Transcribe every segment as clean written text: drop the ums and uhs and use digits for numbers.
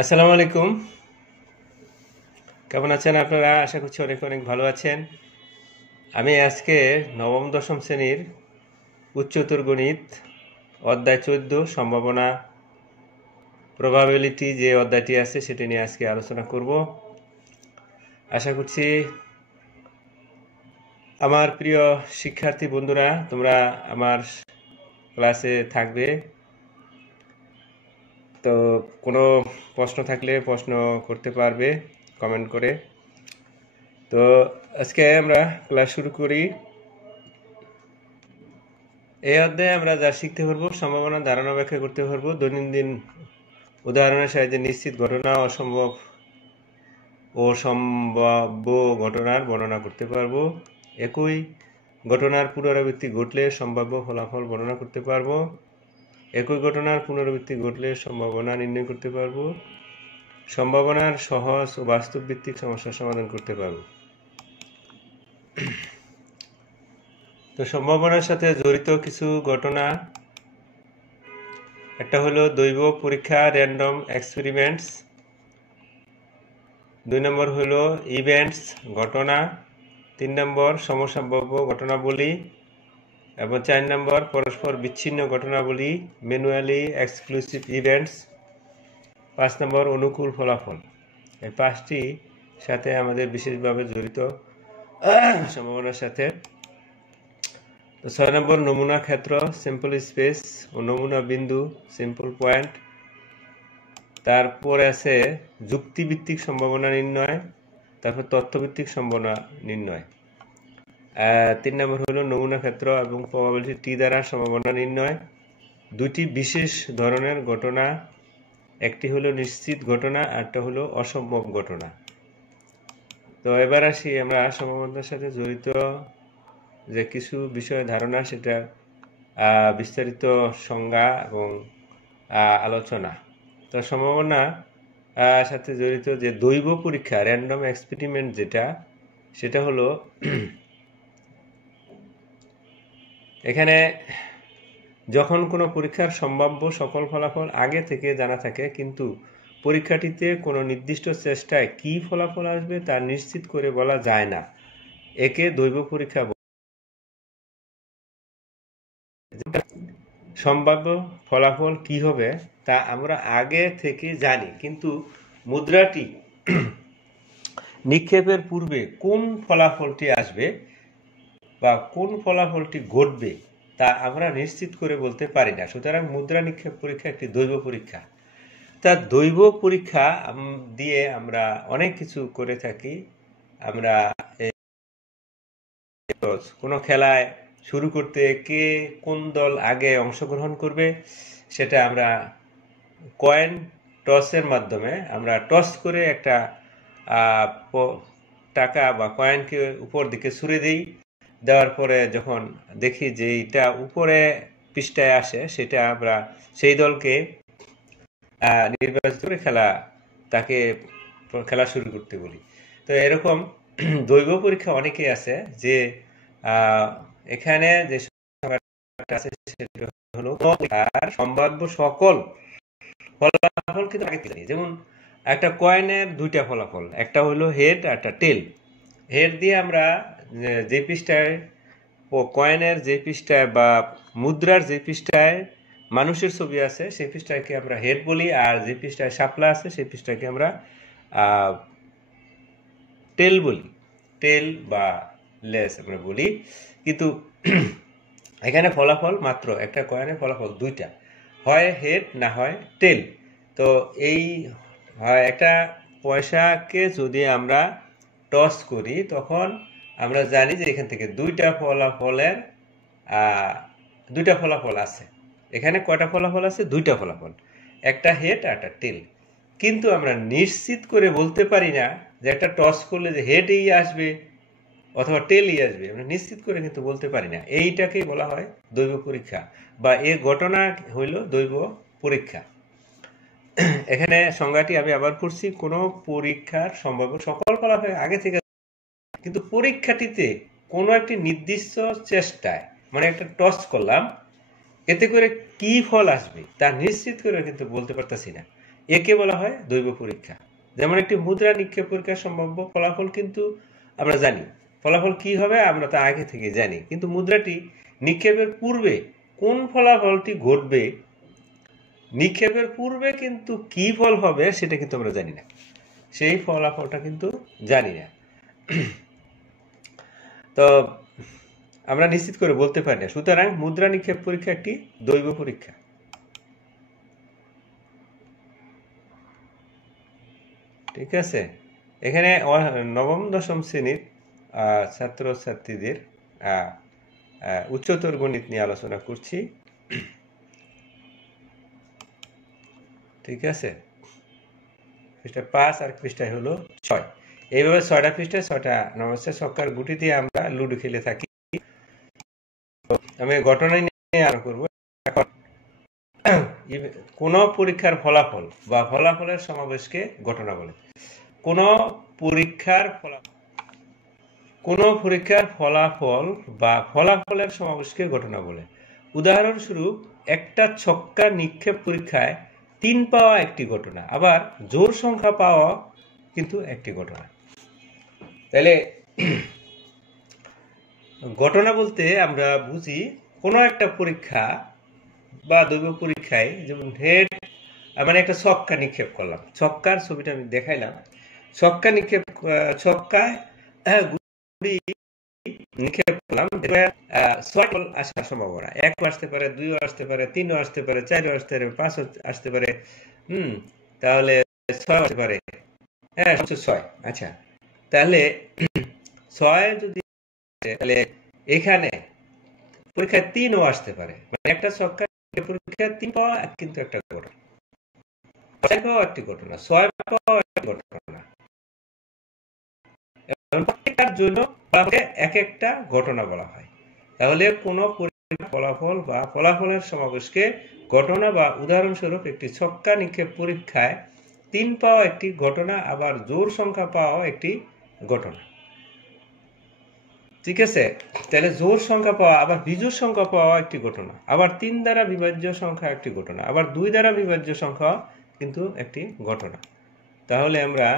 আসসালামু আলাইকুম। কেমন আছেন আপনারা? আশা করছি অনেক অনেক ভালো আছেন। আমি আজকে নবম দশম শ্রেণীর উচ্চতর গণিত অধ্যায় 14 সম্ভাবনা প্রবাবিলিটি যে অধ্যায়টি আছে সেটা নিয়ে আজকে আলোচনা করব। আশা করছি আমার প্রিয় শিক্ষার্থী বন্ধুরা তোমরা আমার ক্লাসে থাকবে। তো কোনো প্রশ্ন থাকলে প্রশ্ন করতে পারবে কমেন্ট করে। তো আজকে আমরা ক্লাস শুরু করি। এই অধ্যায়ে আমরা যা শিখতে পারবো সম্ভাবনা ধারণা ব্যাখ্যা করতে পারবো, দৈনন্দিন উদাহরণের সাহায্যে নিশ্চিত ঘটনা অসম্ভব ও সম্ভাব্য ঘটনার বর্ণনা করতে পারবো। একই ঘটনার পুনরাবৃত্তি ঘটলে সম্ভাব্য ফলাফল বর্ণনা করতে পারবো। একই ঘটনার পুনরাবৃত্তি ঘটলে সম্ভাবনা নির্ণয় করতে পারবো। সম্ভাবনার সহজ ও বাস্তব ভিত্তিক সমস্যার সমাধান করতে পারবো। তো সম্ভাবনার সাথে জড়িত কিছু ঘটনা, একটা হলো দৈব পরীক্ষা র্যান্ডম এক্সপেরিমেন্টস, 2 নম্বর হলো ইভেন্টস ঘটনা, 3 নম্বর সমসম্ভাব্য ঘটনাবলী এবং 4 নম্বর পরস্পর বিচ্ছিন্ন ঘটনাবলী ম্যানুয়ালি এক্সক্লুসিভ ইভেন্টস, 5 নম্বর অনুকূল ফলাফল। এই 5টি সাথে আমাদের বিশেষভাবে জড়িত সম্ভাবনার সাথে। তো 6 নম্বর নমুনা ক্ষেত্র সিম্পল স্পেস ও নমুনা বিন্দু সিম্পল পয়েন্ট। তারপরে আছে যুক্তিভিত্তিক সম্ভাবনা নির্ণয়, তারপর তথ্যভিত্তিক সম্ভাবনা নির্ণয়। 3 নম্বর হলো নমুনা ক্ষেত্র এবং প্রবাবিলিটি টি দ্বারা সম্ভাবনা নির্ণয়। 2টি বিশেষ ধরনের ঘটনা, একটি হলো নিশ্চিত ঘটনা, আরটা হলো অসম্ভব ঘটনা। তো এবার আসি আমরা সম্ভাবনার সাথে জড়িত যে কিছু বিষয় ধারণা, সেটা বিস্তারিত সংজ্ঞা এবং আলোচনা। তো সম্ভাবনা সাথে জড়িত যে দৈব পরীক্ষা র্যান্ডম এক্সপেরিমেন্ট সেটা হলো এখানে যখন কোনো পরীক্ষার সম্ভাব্য সকল ফলাফল আগে থেকে জানা থাকে কিন্তু পরীক্ষাটিতে কোনো নির্দিষ্ট চেষ্টায় কি ফলাফল আসবে তা নিশ্চিত করে বলা যায় না, একে দৈব পরীক্ষা। সম্ভাব্য ফলাফল কি হবে তা আমরা আগে থেকে জানি, কিন্তু মুদ্রাটি নিক্ষেপের পূর্বে কোন ফলাফলটি আসবে বা কোন ফলাফলটি ঘটবে তা আমরা নিশ্চিত করে বলতে পারি না। সুতরাং মুদ্রা নিক্ষেপ পরীক্ষা একটি দৈব পরীক্ষা। তা দৈব পরীক্ষা দিয়ে আমরা অনেক কিছু করে থাকি। আমরা কোনো খেলায় শুরু করতে কে কোন দল আগে অংশগ্রহণ করবে সেটা আমরা কয়েন টসের মাধ্যমে আমরা টস করে একটা টাকা বা কয়েনকে উপর দিকে ছুড়ে দিই। দেওয়ার পরে যখন দেখি যে এটা উপরে পৃষ্ঠায় আসে, সেটা আমরা সেই দলকে নির্বাচিত করে তাকে খেলা শুরু করতে বলি। তো এরকম দৈব পরীক্ষা অনেকেই আছে যে এখানে যে আছে সেটা হলো সম্ভাব্য সকল ফলাফল কিন্তু আগে জানি। যেমন একটা কয়েনের 2টা ফলাফল, একটা হলো হেড আর একটা টেল। হেড দিয়ে আমরা যে পৃষ্ঠায় কয়েনের যে পৃষ্ঠায় বা মুদ্রার যে পৃষ্ঠায় মানুষের ছবি আছে সেই পৃষ্ঠাকে আমরা হেড বলি, আর যে পৃষ্ঠায় শাপলা আছে সেই পৃষ্ঠাকে আমরা টেল বলি, টেল বা লেস আমরা বলি। কিন্তু এখানে ফলাফল মাত্র একটা কয়েনের ফলাফল 2টা, হয় হেড না হয় টেল। তো এই হয় একটা পয়সাকে যদি আমরা টস করি তখন আমরা জানি যে এখান থেকে 2টা ফলাফল আছে। এখানে কয়টা ফলাফল আছে? 2টা ফলাফল, একটা হেড আর একটা টেল। কিন্তু আমরা নিশ্চিত করে বলতে পারি না যে একটা টস করলে যে হেডই আসবে অথবা টেলই আসবে, আমরা নিশ্চিত করে কিন্তু বলতে পারি না। এইটাকেই বলা হয় দৈব পরীক্ষা, বা এই ঘটনা হইল দৈব পরীক্ষা। এখানে সংজ্ঞাটি আমি আবার পড়ছি, কোনো পরীক্ষার সম্ভাব্য সকল ফলাফল আগে থেকে, কিন্তু পরীক্ষাটিতে কোনো একটি নির্দিষ্ট চেষ্টায়, মানে একটা টস করলাম, এতে করে কি ফল আসবে তা নিশ্চিত করে কিন্তু বলতে পারতেছি না। একে বলা হয় দৈব পরীক্ষা। যেমন একটি মুদ্রা নিক্ষেপ পরীক্ষার সম্ভাব্য ফলাফল কিন্তু আমরা জানি, ফলাফল কি হবে আমরা তা আগে থেকে জানি, কিন্তু মুদ্রাটি নিক্ষেপের পূর্বে কোন ফলাফলটি ঘটবে, নিক্ষেপের পূর্বে কিন্তু কি ফল হবে সেটা কিন্তু আমরা জানি না, সেই ফলাফলটা কিন্তু জানি না। তো আমরা নিশ্চিত করে বলতে পারি না। সুতরাং মুদ্রা নিক্ষেপ পরীক্ষা একটি দৈব পরীক্ষা। ঠিক আছে, এখানে নবম দশম শ্রেণীর ছাত্রছাত্রীদের উচ্চতর গণিত নিয়ে আলোচনা করছি। ঠিক আছে, পৃষ্ঠা 5 আর পৃষ্ঠায় হলো 6। এইভাবে 6টা পৃষ্ঠায় 6টা নমস্কার ছক্কার গুটি দিয়ে আমরা লুডো খেলে থাকি। আমি ঘটনা নিয়ে আলোচনা করব। এখন কোন পরীক্ষার ফলাফল বা ফলাফলের সমাবেশকে ঘটনা বলে। কোন পরীক্ষার ফলাফল বা ফলাফলের সমাবেশকে ঘটনা বলে। উদাহরণস্বরূপ একটা ছক্কা নিক্ষেপ পরীক্ষায় 3 পাওয়া একটি ঘটনা, আবার জোড় সংখ্যা পাওয়া কিন্তু একটি ঘটনা। তাহলে ঘটনা বলতে আমরা বুঝি কোনো একটা পরীক্ষা বা দৈব পরীক্ষায়, যেমন হেড মানে একটা ছক্কা নিক্ষেপ করলাম, ছক্কার ছবিটা আমি দেখাইলাম, ছক্কা নিক্ষেপ, ছক্কায় গুটি নিক্ষেপ করলাম, 6 বল আসার সম্ভাবনা, 1 আসতে পারে, 2 আসতে পারে, 3 আসতে পারে, 4 আসতে পারে, 5 আসতে পারে, তাহলে 6 আসতে পারে, হ্যাঁ 6। আচ্ছা, তাহলে 6 যদি তাহলে এখানে পরীক্ষায় 3ও আসতে পারে, মানে একটা ছক্কা পরীক্ষায় 3 পাওয়া কিন্তু একটা ঘটনা, 6 পাওয়া একটি ঘটনা, 6 পাওয়া একটি ঘটনা। প্রত্যেকটার জন্য এক একটা ঘটনা বলা হয়। তাহলে কোন পরীক্ষার ফলাফল বা ফলাফলের সমাবেশকে ঘটনা বা উদাহরণস্বরূপ একটি ছক্কা নিক্ষেপ পরীক্ষায় 3 পাওয়া একটি ঘটনা, আবার জোড় সংখ্যা পাওয়া একটি ঘটনা। ঠিক আছে, তাহলে জোড় সংখ্যা পাওয়া আবার বিজোড় সংখ্যা পাওয়া একটি ঘটনা, আবার 3 দ্বারা বিভাজ্য সংখ্যা একটি ঘটনা, আবার 2 দ্বারা বিভাজ্য সংখ্যা কিন্তু একটি ঘটনা। তাহলে আমরা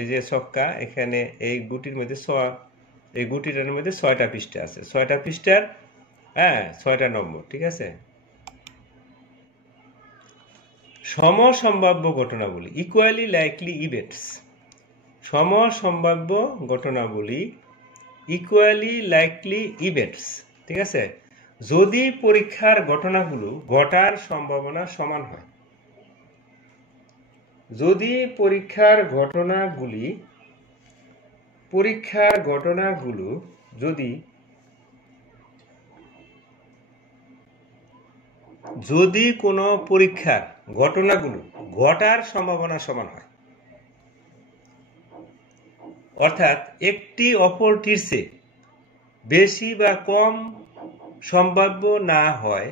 এই যে ছক্কা, এখানে এই গুটির মধ্যে এই গুটিটার মধ্যে 6টা পৃষ্ঠা আছে, 6টা পৃষ্ঠার 6টা নম্বর। ঠিক আছে, সমসম্ভাব্য ঘটনাবলী, ইকুয়ালি লাইকলি ইভেন্টস। সমসম্ভাব্য ঘটনাবলী, ইকুয়ালি লাইকলি ইভেন্টস। ঠিক আছে, যদি পরীক্ষার ঘটনাগুলো ঘটার সম্ভাবনা সমান হয়, যদি পরীক্ষার ঘটনাগুলো যদি কোনো পরীক্ষার ঘটনাগুলো ঘটার সম্ভাবনা সমান হয়, অর্থাৎ একটি অপরটির চেয়ে বেশি বা কম সম্ভাব্য না হয়,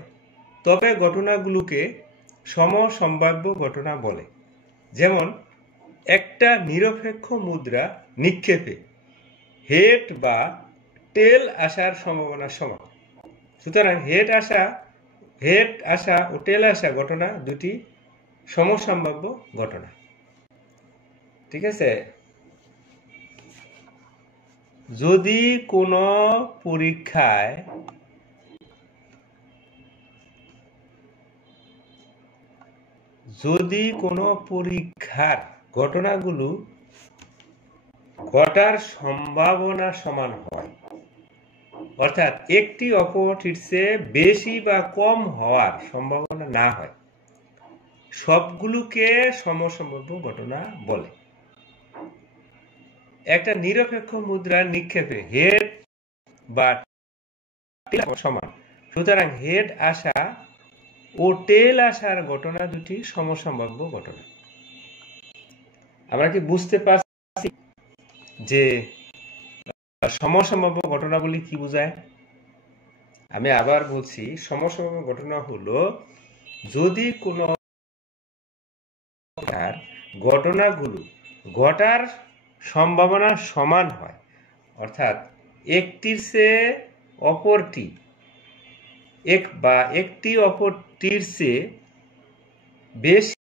তবে ঘটনাগুলোকে সমসম্ভাব্য ঘটনা বলে। যেমন একটা নিরপেক্ষ মুদ্রা নিক্ষেপে হেড বা টেল আসার সম্ভাবনা সমান। সুতরাং হেড আসা ও টেল আসা ঘটনা দুটি সমসম্ভাব্য ঘটনা। ঠিক আছে, যদি কোনো পরীক্ষার ঘটনাগুলো ঘটার সম্ভাবনা সমান হয়, অর্থাৎ একটি অপরটির চেয়ে বেশি বা কম হওয়ার সম্ভাবনা না হয়, সবগুলোকে সমসম্ভাব্য ঘটনা বলে। একটা নিরপেক্ষ মুদ্রা নিক্ষেপে হেড বা টেল সমান, সুতরাং হেড আসা ও টেল আসার ঘটনা দুটি সমসম্ভাব্য ঘটনা। আমরা কি বুঝতে পারছি যে সমসম্ভাব্য ঘটনাবলী কি বোঝায়? আমি আবার বলছি, সমসম্ভাব্য ঘটনা হলো যদি কোনো ঘটনাগুলো ঘটার সম্ভাবনা সমান হয়, অর্থাৎ একটির চেয়ে অপরটি একটি অপরটির চেয়ে বেশি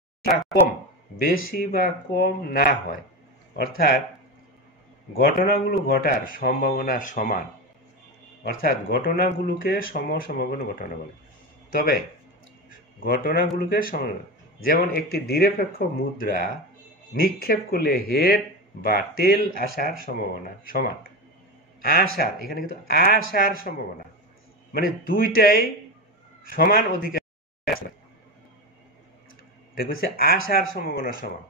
বেশি বা কম না হয়, অর্থাৎ ঘটনাগুলো ঘটার সম্ভাবনা সমান, অর্থাৎ ঘটনাগুলোকে সমসম্ভাবনা ঘটনা বলে। তবে ঘটনাগুলোকে যেমন একটি নিরপেক্ষ মুদ্রা নিক্ষেপ করলে হেড বা টেল আসার সম্ভাবনা সমান। আসার, এখানে কিন্তু আসার সম্ভাবনা, মানে দুইটাই সমান অধিকার, আসার সম্ভাবনা সমান।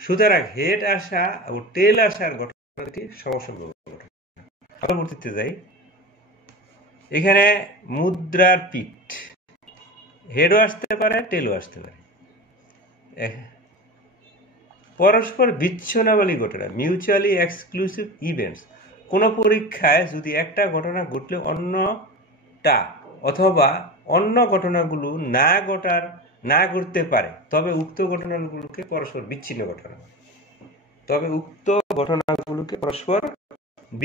সুতরাং হেড আসা ও টেল আসার ঘটনাটি সমসম্ভাব্য ঘটনা। আবার বলতে যাই, এখানে মুদ্রার পিঠ, হেডও আসতে পারে, টেলও আসতে পারে। পরস্পর বিচ্ছিন্নবলী ঘটনা, মিউচুয়ালি এক্সক্লুসিভ ইভেন্টস। কোন পরীক্ষায় যদি একটা ঘটনা ঘটলে অন্যটা অথবা অন্য ঘটনাগুলো না ঘটতে পারে, তবে উক্ত ঘটনাগুলোকে পরস্পর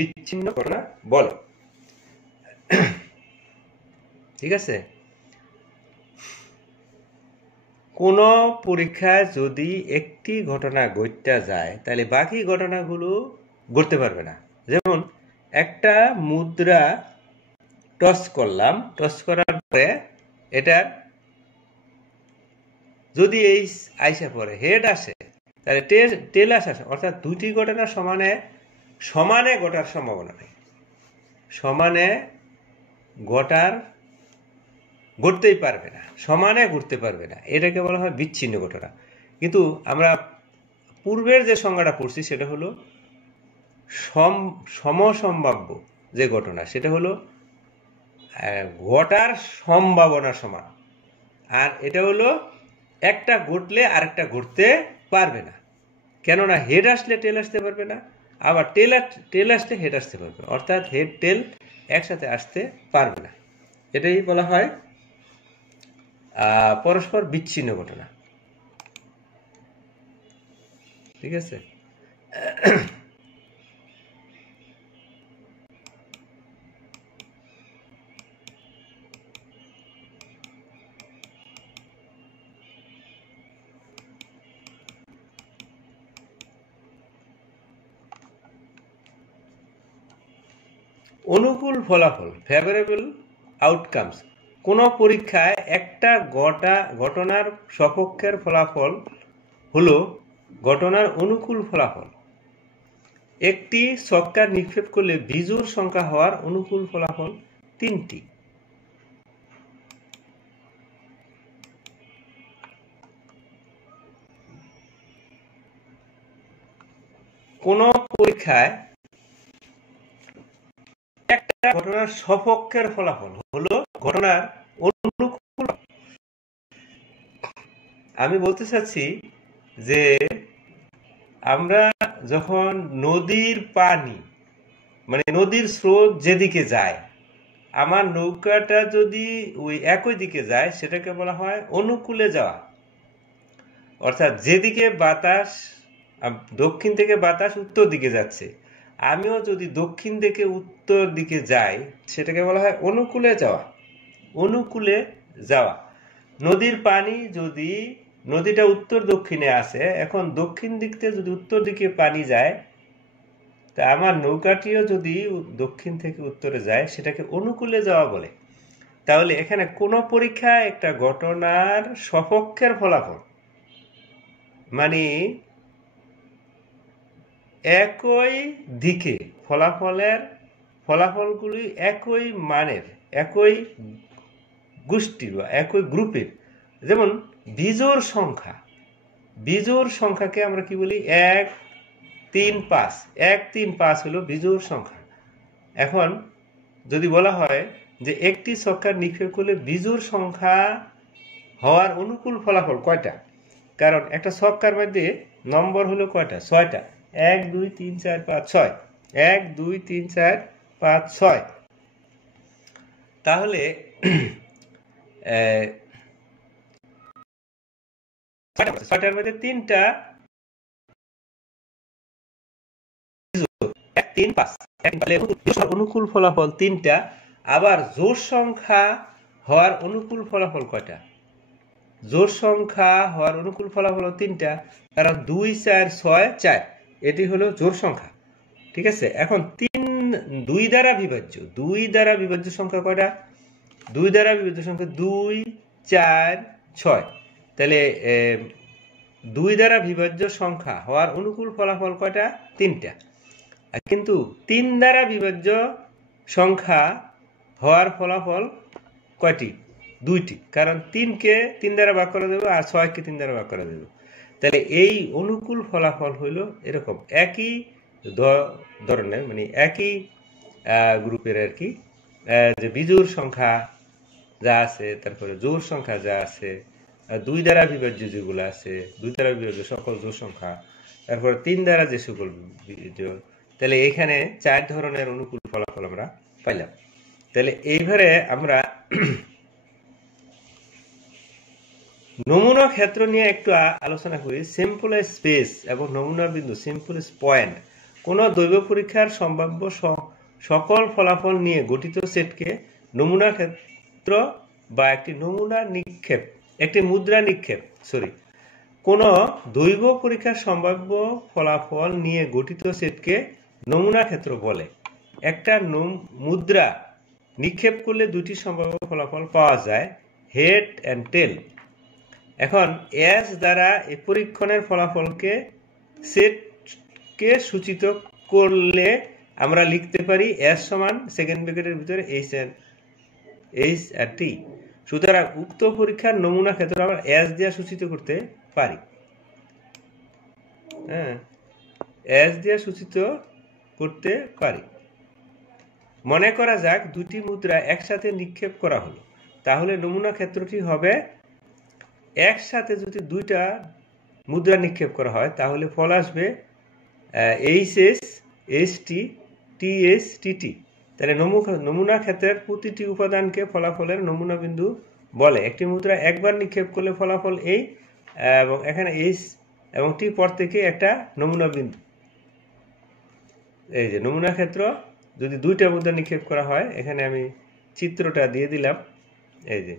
বিচ্ছিন্ন ঘটনা বলে। ঠিক আছে। কোন পরীক্ষায় যদি একটি ঘটনা ঘটতে যায়, তাহলে বাকি ঘটনাগুলো ঘটতে পারবে না। যেমন একটা মুদ্রা টস করলাম, টস করার পরে এটার যদি এই আইসা পড়ে হেড আসে, তাহলে টেল আসে, অর্থাৎ দুইটি ঘটনা সমানে ঘটার সম্ভাবনা নেই, ঘটতেই পারবে না, সমানে ঘটতে পারবে না। এটাকে বলা হয় বিচ্ছিন্ন ঘটনা। কিন্তু আমরা পূর্বের যে সংজ্ঞাটা পড়ছি সেটা হলো সমসম্ভাব্য যে ঘটনা, সেটা হলো ঘটার সম্ভাবনা সমান। আর এটা হলো একটা ঘটলে আরেকটা ঘটতে পারবে না, কেননা হেড আসলে টেল আসতে পারবে না, আবার টেল আসলে হেড আসতে পারবে, অর্থাৎ হেড টেল একসাথে আসতে পারবে না। এটাই বলা হয় পরস্পর বিচ্ছিন্ন ঘটনা। ঠিক আছে। অনুকূল ফলাফল, ফেভারেবল আউটকামস। কোন পরীক্ষায় একটা ঘটনার সপক্ষের ফলাফল হলো ঘটনার অনুকূল ফলাফল। একটি ছক্কা নিক্ষেপ করলে বিজোড় সংখ্যা হওয়ার অনুকূল ফলাফল 3টি। কোন পরীক্ষায় একটা ঘটনার সপক্ষের ফলাফল হলো ঘটনার অনুকূল। আমি বলতে চাচ্ছি যে আমরা যখন নদীর পানি, মানে নদীর স্রোত যেদিকে যায়, আমার নৌকাটা যদি ওই একই দিকে যায়, সেটাকে বলা হয় অনুকূলে যাওয়া। অর্থাৎ যেদিকে বাতাস, দক্ষিণ থেকে বাতাস উত্তর দিকে যাচ্ছে, আমিও যদি দক্ষিণ থেকে উত্তর দিকে যাই, সেটাকে বলা হয় অনুকূলে যাওয়া। অনুকূলে যাওয়া। নদীর পানি যদি, নদীটা উত্তর দক্ষিণে আসে, এখন দক্ষিণ দিক থেকে যদি উত্তর দিকে পানি যায়, তা আমার নৌকাটিও যদি দক্ষিণ থেকে উত্তরে যায়, সেটাকে অনুকূলে যাওয়া বলে। তাহলে এখানে কোন পরীক্ষায় একটা ঘটনার সপক্ষের ফলাফল, মানে একই দিকে ফলাফলগুলি একই মানের, একই গোষ্ঠীর বা একই গ্রুপের। যেমন বিজোড় সংখ্যাকে আমরা কি বলি? 1, 3, 5। 1, 3, 5 হলো বিজোড় সংখ্যা। এখন যদি বলা হয় যে একটি ছক্কা নিক্ষেপ করলে বিজোড় সংখ্যা হওয়ার অনুকূল ফলাফল কয়টা? কারণ একটা ছক্কার মধ্যে নম্বর হলো কয়টা? 6টা। 1, 2, 3, 4, 5, 6। 1, 2, 3, 4, 5, 6। তাহলে 6টার মধ্যে 3টা অনুকূল ফলাফল 3টা। আবার জোড় সংখ্যা হওয়ার অনুকূল ফলাফল কয়টা? জোড় সংখ্যা হওয়ার অনুকূল ফলাফল তিনটা, কারণ 2, 4, 6, 4 এটি হলো জোড় সংখ্যা। ঠিক আছে, এখন 2 দ্বারা বিভাজ্য সংখ্যা কয়টা? 2 দ্বারা বিভাজ্য সংখ্যা 2, 4, 6। তাহলে 2 দ্বারা বিভাজ্য সংখ্যা হওয়ার অনুকূল ফলাফল কয়টা? 3টা। কিন্তু 3 দ্বারা বিভাজ্য সংখ্যা হওয়ার ফলাফল কয়টি? 2টি, কারণ 3কে 3 দ্বারা ভাগ করা যাবে আর 6কে 3 দ্বারা ভাগ করা যাবে। তাহলে এই অনুকূল ফলাফল হইল এরকম, একই ধরনের, মানে একই গ্রুপের আর কি, যে বিজোড় সংখ্যা যা আছে, তারপরে জোড় সংখ্যা যা আছে, 2 দ্বারা বিভাজ্য যেগুলো আছে, 2 দ্বারা বিভাজ্য সকল জোড় সংখ্যা, তারপরে 3 দ্বারা যে সকল বিজোড়। তাহলে এখানে 4 ধরনের অনুকূল ফলাফল আমরা পাইলাম। তাহলে এইবারে আমরা নমুনা ক্ষেত্র নিয়ে একটু আলোচনা করি। সিম্পল স্পেস এবং নমুনা বিন্দু, সিম্পল পয়েন্ট, কোন দৈব পরীক্ষার সম্ভাব্য সকল ফলাফল নিয়ে গঠিত সেটকে নমুনা ক্ষেত্র বা একটি নমুনা নিক্ষেপ, একটি মুদ্রা নিক্ষেপ, কোন দৈব পরীক্ষার সম্ভাব্য ফলাফল নিয়ে গঠিত সেটকে নমুনা ক্ষেত্র বলে। একটা মুদ্রা নিক্ষেপ করলে 2টি সম্ভাব্য ফলাফল পাওয়া যায়, হেড এন্ড টেল। এখন এস দ্বারা এই পরীক্ষণের ফলাফলকে সেটকে সূচিত করলে আমরা লিখতে পারি এস সমান সেকেন্ড ব্র্যাকেটের ভিতরে এইচ আর টি। সুতরাং উক্ত পরীক্ষার নমুনা ক্ষেত্র আমরা এস দিয়ে সূচিত করতে পারি। হ্যাঁ, এস দিয়ে সূচিত করতে পারি। মনে করা যাক 2টি মুদ্রা একসাথে নিক্ষেপ করা হলো, তাহলে নমুনা ক্ষেত্রটি হবে, একসাথে যদি 2টা মুদ্রা নিক্ষেপ করা হয় তাহলে ফল আসবে এইচএস, এইচটি, টিএস, টিটি। তাহলে নমুনা ক্ষেত্রের প্রতিটি উপাদানকে ফলাফলের নমুনা বিন্দু বলে। একটি মুদ্রা একবার নিক্ষেপ করলে ফলাফল এই, এবং এখানে এইচ এবং টি পর থেকে একটা নমুনা বিন্দু। এই যে নমুনা ক্ষেত্র যদি 2টা মুদ্রা নিক্ষেপ করা হয়, এখানে আমি চিত্রটা দিয়ে দিলাম। এই যে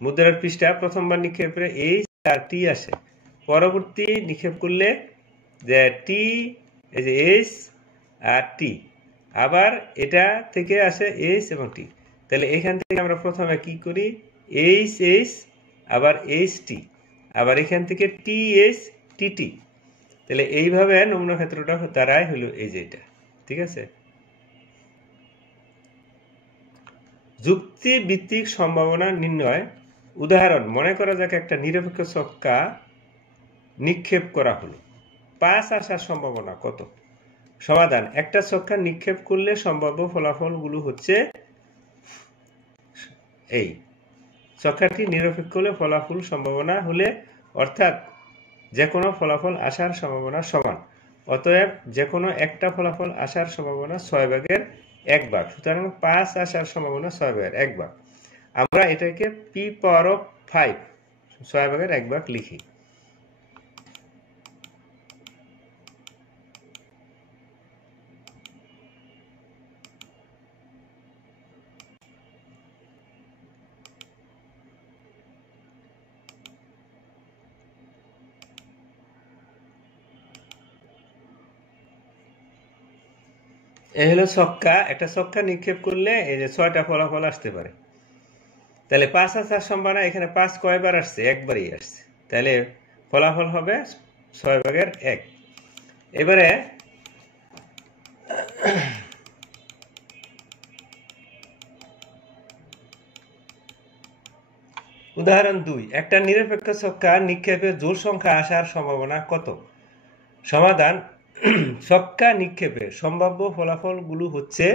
মুদ্রার পৃষ্ঠা, প্রথমবার নিক্ষেপে এইচ আর টি আসে, পরবর্তী নিক্ষেপ করলে যে টি, এই যে এইচ আর টি, আবার এটা থেকে আসে এইচ এবং টি। তাহলে এখান থেকে আমরা প্রথমে কি করি, এইচ এইচ, আবার এইচ টি, আবার এখান থেকে টি এইচ টি টি। তাহলে এইভাবে নমুনা ক্ষেত্রটা দাঁড়ায় হলো এই যে এটা। ঠিক আছে, যুক্তি ভিত্তিক সম্ভাবনা নির্ণয়। উদাহরণ, মনে করা যাক একটা নিরপেক্ষ ছক্কা নিক্ষেপ করা হলো, 5 আসার সম্ভাবনা কত? সমাধান, একটা ছক্কা নিক্ষেপ করলে সম্ভাব্য ফলাফলগুলো হচ্ছে এই, ছক্কাটি নিরপেক্ষ হলে ফলাফল সম্ভাবনা হলে, অর্থাৎ যে কোনো ফলাফল আসার সম্ভাবনা সমান, অতএব যে কোনো একটা ফলাফল আসার সম্ভাবনা 6/1 সুতরাং 5 আসার সম্ভাবনা 6/1। আমরা এটাকে p⁵ 6/1 লিখি। এই হলো ছক্কা, একটা ছক্কা নিক্ষেপ করলে এই যে 6টা ফলাফল আসতে পারে। তাহলে 5 আসার সম্ভাবনা, এখানে 5 কয়বার আসছে? একবারই আসছে, তাহলে ফলাফল হবে 6/1। এবারে উদাহরণ 2, একটা নিরপেক্ষ ছক্কা নিক্ষেপে জোড় সংখ্যা আসার সম্ভাবনা কত? সমাধান, ছক্কা নিক্ষেপে সম্ভাব্য ফলাফলগুলো হচ্ছে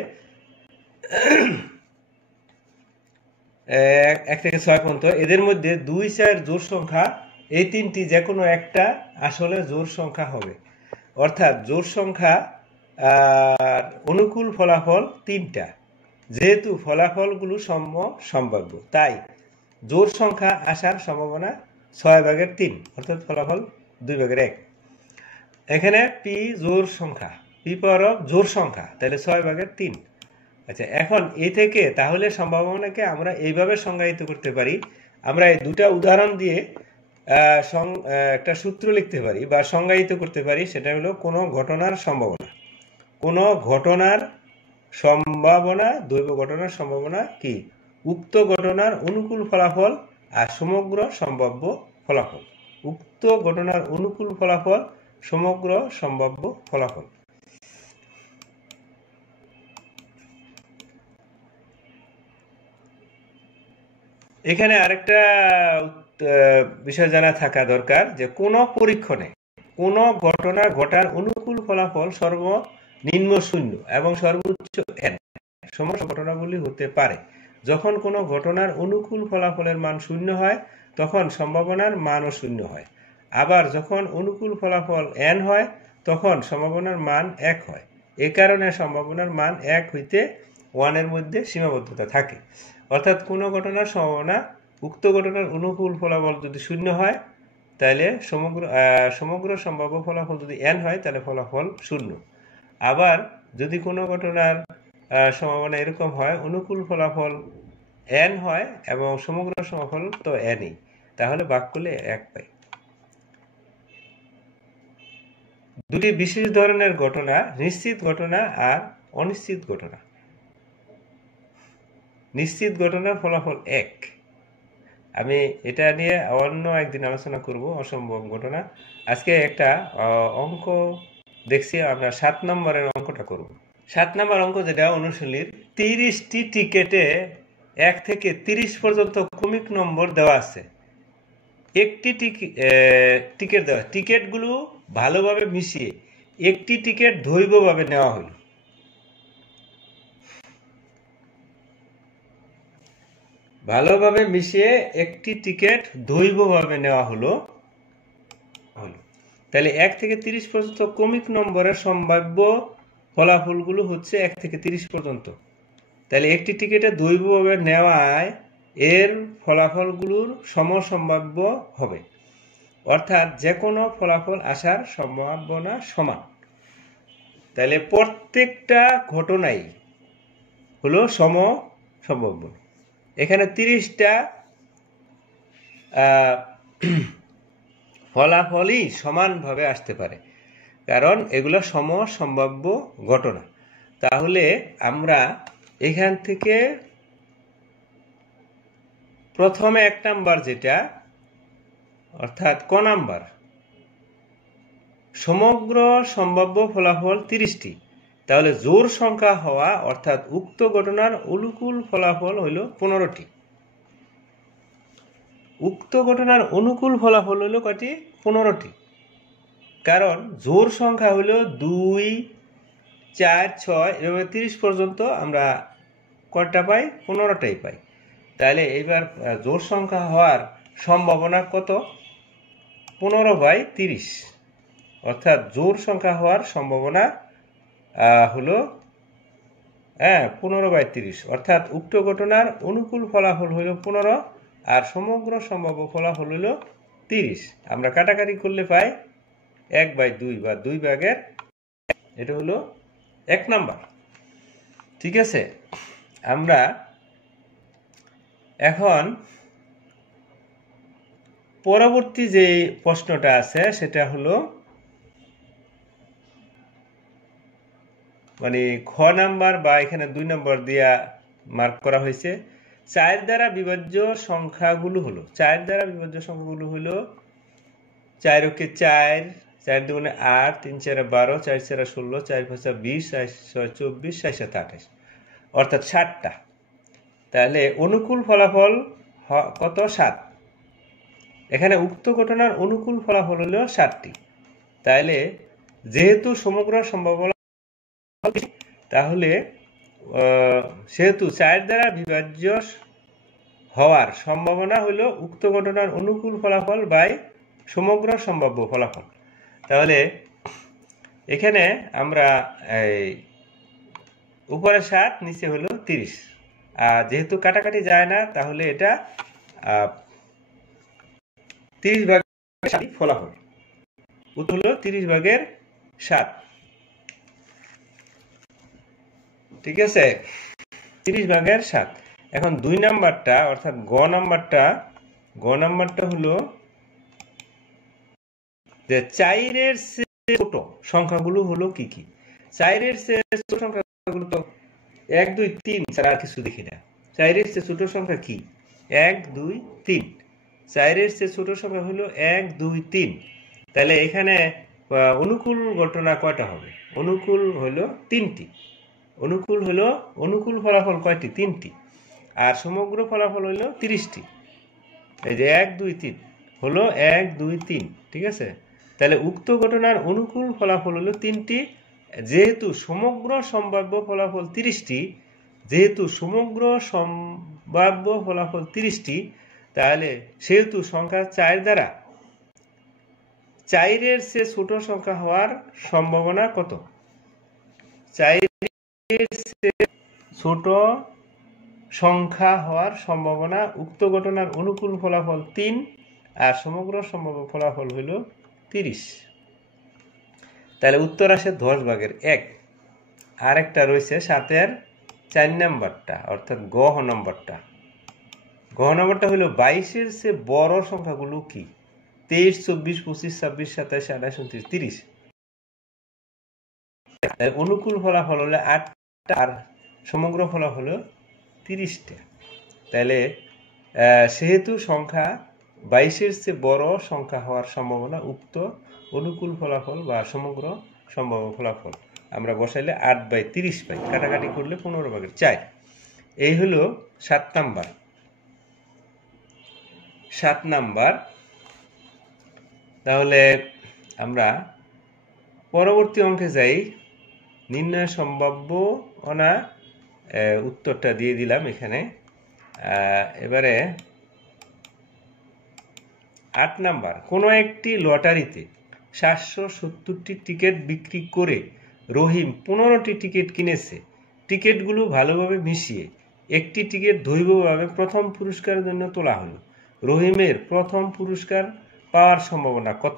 1 থেকে 6 পর্যন্ত। এদের মধ্যে 2, 4 জোড় সংখ্যা, এই 3টি যে কোনো একটা আসলে জোড় সংখ্যা হবে, অর্থাৎ জোড় সংখ্যা অনুকূল ফলাফল 3টা। যেহেতু ফলাফলগুলো সম্ভাব্য, তাই জোড় সংখ্যা আসার সম্ভাবনা 6/3, অর্থাৎ ফলাফল 2/1। এখানে পি জোড় সংখ্যা, জোড় সংখ্যা, তাহলে 6/3। আচ্ছা, এখন এই থেকে তাহলে সম্ভাবনাকে আমরা এইভাবে সংজ্ঞায়িত করতে পারি। আমরা এই দুটা উদাহরণ দিয়ে একটা সূত্র লিখতে পারি বা সংজ্ঞায়িত করতে পারি, সেটা হলো কোনো ঘটনার সম্ভাবনা। কোনো ঘটনার সম্ভাবনা, দৈব ঘটনার সম্ভাবনা কি? উক্ত ঘটনার অনুকূল ফলাফল আর সমগ্র সম্ভাব্য ফলাফল। উক্ত ঘটনার অনুকূল ফলাফল, সমগ্র সম্ভাব্য ফলাফল। এখানে আরেকটা বিষয় জানা থাকা দরকার যে কোনো পরীক্ষণে কোনো ঘটনা ঘটার অনুকূল ফলাফল সর্বনিম্ন 0 এবং সর্বোচ্চ n সমস্ত ঘটনাগুলি হতে পারে। যখন কোনো ঘটনার অনুকূল ফলাফলের মান 0 হয় তখন সম্ভাবনার মানও 0 হয়। আবার যখন অনুকূল ফলাফল n হয় তখন সম্ভাবনার মান 1 হয়। এ কারণে সম্ভাবনার মান 1 হইতে 1 এর মধ্যে সীমাবদ্ধতা থাকে। অর্থাৎ কোনো ঘটনার সম্ভাবনা, উক্ত ঘটনার অনুকূল ফলাফল যদি 0 হয় তাহলে সমগ্র সম্ভাব্য ফলাফল যদি n হয় তাহলে ফলাফল 0। আবার যদি কোনো ঘটনার সম্ভাবনা এরকম হয় অনুকূল ফলাফল n হয় এবং সমগ্র ফলাফল তো nই, তাহলে ভাগ করলে 1 পাই। দুটি বিশেষ ধরনের ঘটনা, নিশ্চিত ঘটনা আর অনিশ্চিত ঘটনা। নিশ্চিত ঘটনার ফলাফল 1। আমি এটা নিয়ে অন্য একদিন আলোচনা করব, অসম্ভব ঘটনা। আজকে একটা অঙ্ক দেখছি, আমরা 7 নম্বরের অঙ্কটা করব। 7 নম্বর অঙ্ক যেটা অনুশীলনীর 30টি টিকেটে 1 থেকে 30 পর্যন্ত ক্রমিক নম্বর দেওয়া আছে। একটি টিকেট দেওয়া, টিকেটগুলো ভালোভাবে মিশিয়ে একটি টিকেট দৈবভাবে নেওয়া হলো। ভালোভাবে মিশিয়ে একটি টিকেট দৈবভাবে নেওয়া হলো। তাহলে 1 থেকে 30 পর্যন্ত ক্রমিক নম্বরের সম্ভাব্য ফলাফলগুলো হচ্ছে 1 থেকে 30 পর্যন্ত। তাহলে একটি টিকেটে দৈবভাবে নেওয়ায় এর ফলাফলগুলোর সমসম্ভাব্য হবে, অর্থাৎ যে কোনো ফলাফল আসার সম্ভাবনা সমান। তাহলে প্রত্যেকটা ঘটনাই হলো সমসম্ভাব্য। এখানে 30টা ফলাফলই সমানভাবে আসতে পারে, কারণ এগুলো সমসম্ভাব্য ঘটনা। তাহলে আমরা এখান থেকে প্রথমে 1 নাম্বার যেটা, অর্থাৎ ক নাম্বার, সমগ্র সম্ভাব্য ফলাফল 30টি। তাহলে জোড় সংখ্যা হওয়া, অর্থাৎ উক্ত ঘটনার অনুকূল ফলাফল হইল 15টি। উক্ত ঘটনার অনুকূল ফলাফল হইল কয়টি? 15টি। কারণ জোড় সংখ্যা হইল 2, 4, 6 এভাবে 30 পর্যন্ত আমরা কয়টা পাই? 15টাই পাই। তাহলে এইবার জোড় সংখ্যা হওয়ার সম্ভাবনা কত? 15/30। অর্থাৎ জোড় সংখ্যা হওয়ার সম্ভাবনা হলো 15/30। অর্থাৎ উক্ত ঘটনার অনুকূল ফলাফল হইল 15 আর সমগ্র সম্ভাব্য ফলাফল হইল 30। আমরা কাটাকাটি করলে পাই 1/2 বা 2 ভাগের। এটা হলো 1 নাম্বার। ঠিক আছে, আমরা এখন পরবর্তী যে প্রশ্নটা আছে সেটা হলো মানে খ নাম্বার, বা এখানে 2 নম্বর দিয়া মার্ক করা হয়েছে। 4 দ্বারা বিভাজ্য সংখ্যাগুলো হলো 4 দ্বারা বিভাজ্য সংখ্যাগুলো হলো 4 × 4, 4 × 2 = 8, 3 × 4 = 12, 4 × 4 = 16, 4 × 5 = 20, 4 × 6 = 24, 4 × 7 = 28, অর্থাৎ 60টা। তাহলে অনুকূল ফলাফল কত? 7। এখানে উক্ত ঘটনার অনুকূল ফলাফল হলো 7টি। তাহলে যেহেতু সমগ্র সম্ভাবনা, তাহলে সেহেতু 4 দ্বারা বিভাজ্য হওয়ার সম্ভাবনা হলো উক্ত ঘটনার অনুকূল ফলাফল বাই সমগ্র সম্ভাব্য ফলাফল। তাহলে এখানে আমরা উপরে 7, নিচে হলো 30। আর যেহেতু কাটাকাটি যায় না, তাহলে এটা 30/7 ফলাফল। উত্তর হলো 30/7। ঠিক আছে, 30/7। এখন 2 নাম্বারটা, অর্থাৎ গ নাম্বারটা গ নাম্বারটা হলো যে 4 এর চেয়ে ছোট সংখ্যাগুলো হলো কি কি। 4 এর চেয়ে ছোট সংখ্যাগুলো তো 1 2 3 ছাড়া আর কিছু দেখি না। 4 এর চেয়ে ছোট সংখ্যা কি? 1 2 3। 4 এর চেয়ে ছোট সংখ্যা হলো 1 2 3। তাহলে এখানে অনুকূল ঘটনা কয়টা হবে? অনুকূল হলো 3টি। অনুকূল ফলাফল কয়টি? 3টি। আর সমগ্র ফলাফল হলো 30টি। এই যে 1 2 3 হলো 1 2 3, ঠিক আছে। তাহলে উক্ত ঘটনার অনুকূল ফলাফল হলো 3টি। যেহেতু সমগ্র সম্ভাব্য ফলাফল 30টি, তাহলে সেহেতু সংখ্যা 4 দ্বারা 4 এর চেয়ে ছোট সংখ্যা হওয়ার সম্ভাবনা কত? 4 এর চেয়ে ছোট সংখ্যা হওয়ার সম্ভাবনা, উক্ত ঘটনার অনুকূল ফলাফল 3 আর সমগ্র সম্ভাব্য ফলাফল হইল 30। তাহলে উত্তর আসে 10 ভাগের 1। আর একটা রয়েছে 7-এর 4 নাম্বারটা, অর্থাৎ গ নাম্বারটা। গ নাম্বারটা হলো 22 এর চেয়ে বড় সংখ্যাগুলো কি? 23 24 25 26 27 28 29 30। অনুকূল ফলাফল হলো 8টা আর সমগ্র ফলাফল হলো 30টা। তাহলে সেহেতু সংখ্যা 22 এর চেয়ে বড় সংখ্যা হওয়ার সম্ভাবনা উক্ত অনুকূল ফলাফল বা সমগ্র সম্ভাব্য ফলাফল আমরা বসাইলে 8/30 পাই। কাটাকাটি করলে 15 ভাগের 4। এই হলো 7 নাম্বার। 7 নাম্বার। তাহলে আমরা পরবর্তী অঙ্কে যাই। নির্ণয় সম্ভাব্য অনা উত্তরটা দিয়ে দিলাম এখানে। এবারে 8 নাম্বার। কোনো একটি লটারিতে 770টি টিকিট বিক্রি করে রহিম 15টি টিকিট কিনেছে। টিকিটগুলো ভালোভাবে মিশিয়ে একটি টিকিট দৈবভাবে প্রথম পুরস্কারের জন্য তোলা হলো। রহিমের প্রথম পুরস্কার পাওয়ার সম্ভাবনা কত?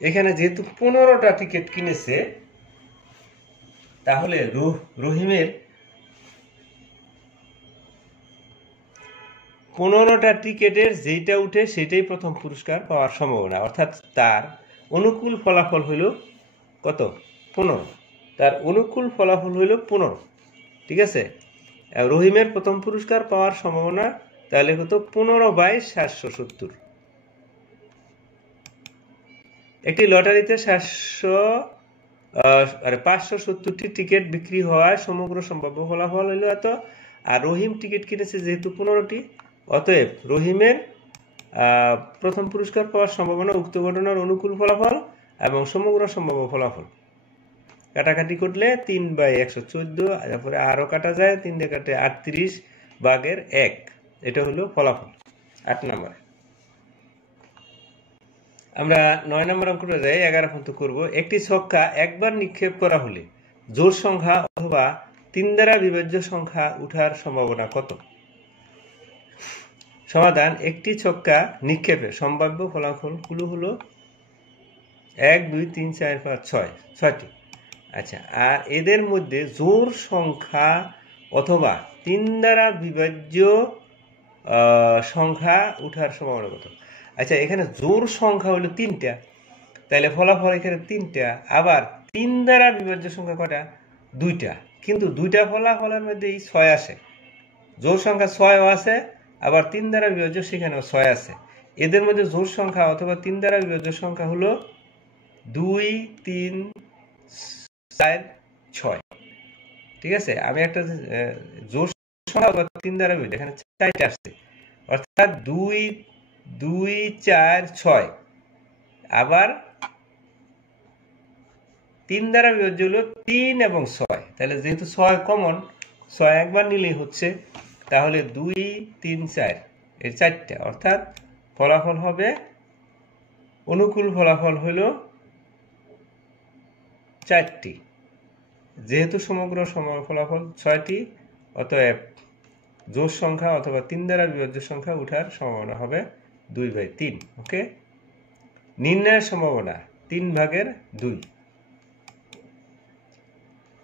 এখানে যেহেতু 15টা টিকিট কিনেছে, তাহলে রহিমের 15টা টিকিটের যেটা উঠে সেটাই প্রথম পুরস্কার পাওয়ার সম্ভাবনা, অর্থাৎ তার অনুকূল ফলাফল হইল কত? 15। তার অনুকূল ফলাফল হইল 15, ঠিক আছে। রহিমের প্রথম পুরস্কার পাওয়ার সম্ভাবনা তাহলে কত? 15/770। একটি লটারিতে 570টি টিকিট বিক্রি হওয়ায় সমগ্র সম্ভাব্য ফলাফল হইল এত। আর রহিম টিকিট কিনেছে যেহেতু 15টি, অতএব রহিমের প্রথম পুরস্কার পাওয়ার সম্ভাবনা উক্ত ঘটনার অনুকূল ফলাফল এবং সমগ্র সম্ভাব্য ফলাফল। কাটাকাটি করলে 3/114, তারপরে আরো কাটা যায়, 3 দিয়ে কাটে 38 ভাগের 1। এটা হলো ফলাফল 8 নাম্বার। আমরা 9 নম্বর অঙ্কটা যাই, 11 পর্যন্ত করব। একটি ছক্কা একবার নিক্ষেপ করা হলে জোড় সংখ্যা অথবা 3 দ্বারা বিভাজ্য সংখ্যা উঠার সম্ভাবনা কত? সমাধান। একটি ছক্কা নিক্ষেপে সম্ভাব্য ফলাফলগুলো হলো 1 2 3 4 5 6, 6টি। আচ্ছা, আর এদের মধ্যে জোড় সংখ্যা অথবা 3 দ্বারা বিভাজ্য সংখ্যা উঠার সম্ভাবনা কত? আচ্ছা, এখানে জোড় সংখ্যা হলো 3টা, তাহলে ফলাফল এখানে 3টা। আবার 3 দ্বারা বিভাজ্য সংখ্যা কটা? 2টা। কিন্তু 2টা ফলাফলের মধ্যে 6 আসে। জোড় সংখ্যা 6ও আছে, আবার 3 দ্বারা বিভাজ্য সেখানেও 6 আছে। এদের মধ্যে জোড় সংখ্যা অথবা 3 দ্বারা বিভাজ্য সংখ্যা হলো 2 3 4 6, ঠিক আছে। আমি একটা জোড় সংখ্যা অথবা 3 দ্বারা বিভাজ্য, এখানে 4টা আসছে, অর্থাৎ 2 2 4 6। আবার 3 দ্বারা বিভাজ্য হলো 3 এবং 6। তাহলে যেহেতু 6 কমন, 6 একবার নিলেই হচ্ছে, তাহলে 2 3 4 এর 4টা, অর্থাৎ ফলাফল হবে, অনুকূল ফলাফল হইল 4টি। যেহেতু সমগ্র ফলাফল 6টি, অতএব জোড় সংখ্যা অথবা 3 দ্বারা বিভাজ্য সংখ্যা উঠার সম্ভাবনা হবে 2/3। ওকে। নির্ণয়ের সম্ভাবনা 3 ভাগের 2।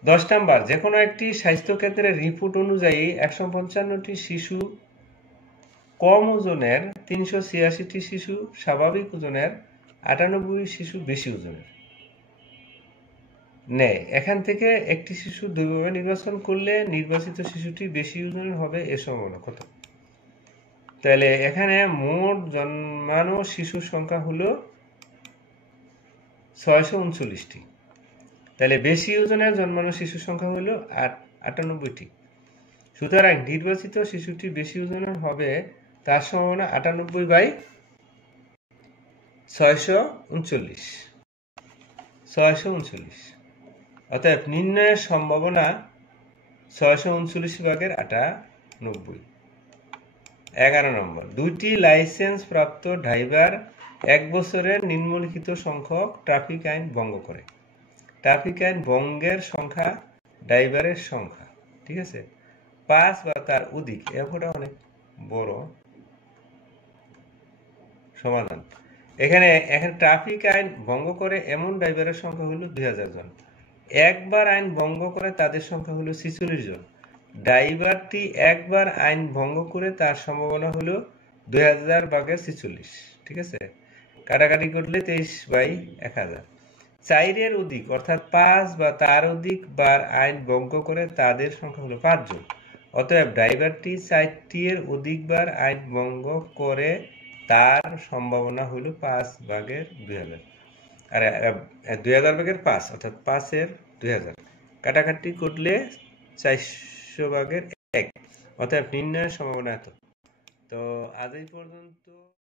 10 নাম্বার। যে কোনো একটি স্বাস্থ্য কেন্দ্রের রিপোর্ট অনুযায়ী 155টি শিশু কম ওজনের 386টি শিশু স্বাভাবিক ওজনের 98 শিশু বেশি ওজনের নেয়। এখান থেকে একটি শিশু দুইভাবে নির্বাচন করলে নির্বাচিত শিশুটি বেশি ওজনের হবে এর সম্ভাবনা কত? তাহলে এখানে মোট জন্মানো শিশুর সংখ্যা হলো 639টি। তাহলে বেশি ওজনের জন্মানো শিশুর সংখ্যা হলো 98টি। সুতরাং নির্বাচিত শিশুটি বেশি ওজনের হবে তার সম্ভাবনা 98/639। অতএব নির্ণয়ের সম্ভাবনা 639 ভাগের 98। 11 নম্বর, দুইটি লাইসেন্স প্রাপ্ত ড্রাইভার 1 বছরের নিম্নলিখিত সংখ্যক ট্রাফিক আইন ভঙ্গ করে। ট্রাফিক আইন ভঙ্গের সংখ্যা ড্রাইভারের সংখ্যা, ঠিক আছে, 5 বা তার অধিক। এটা অনেক বড় সমাধান। এখানে ট্রাফিক আইন ভঙ্গ করে এমন ড্রাইভারের সংখ্যা হলো 2000 জন। একবার আইন ভঙ্গ করে তাদের সংখ্যা হলো 46 জন। ড্রাইভারটি একবার আইন ভঙ্গ করে তার সম্ভাবনা হলো 2000/46, ঠিক আছে। কাটাকাটি করলে 23/1000। 4-এর অধিক অর্থাৎ 5 বা তার অধিক বার আইন ভঙ্গ করে তাদের সংখ্যা হলো 5 জন। অতএব ড্রাইভারটি 4-এর অধিক বার আইন ভঙ্গ করে তার সম্ভাবনা হলো 5/2000, আর 2000/5 অর্থাৎ 5/2000। কাটাকাটি করলে 400/1। অতএব নির্ণয়ের সম্ভাবনা এত। তো আজ এই পর্যন্ত।